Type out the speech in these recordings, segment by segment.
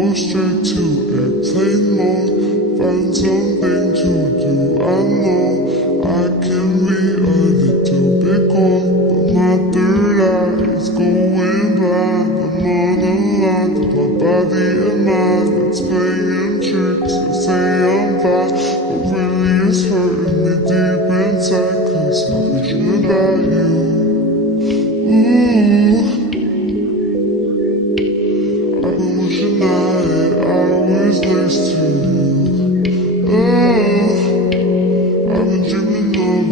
go straight to airplane mode, find something to do. I know I can be a little bit cold, but my third eye is going blind. I'm on a line with my body and mind that's playing tricks. I say I'm fine, but really it's hurting me deep inside, 'cause I dream about you. Ooh, I've been wishing that I was next to you. Oh, I've been dreaming of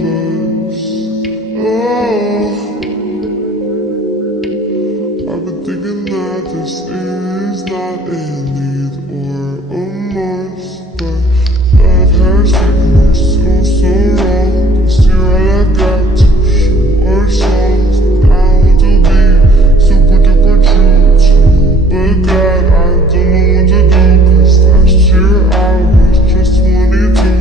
us. Oh, I've been thinking that this is not a need or a must, but love has taken me so wrong. This year all I got to show our songs. I want to be super duper true to you, but God, I don't know what to do, 'cause last year I was just 22.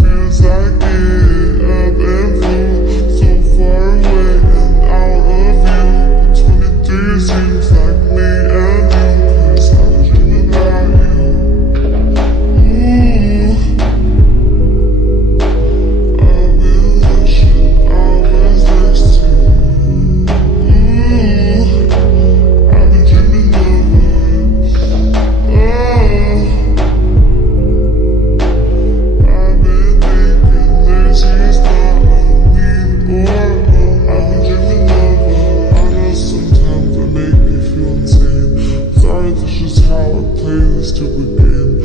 Feels like it up and flew so far away and out of view. But 23 seems like me and you, 'cause I was dreaming about you. Ooh, I've been wishing I was next to you. Ooh, I've been dreaming of us. Oh, I've been thinking this is not a need or a I've been dreaming of us. I know sometimes I make me feel insane. Sorry, that's just how I play this stupid game.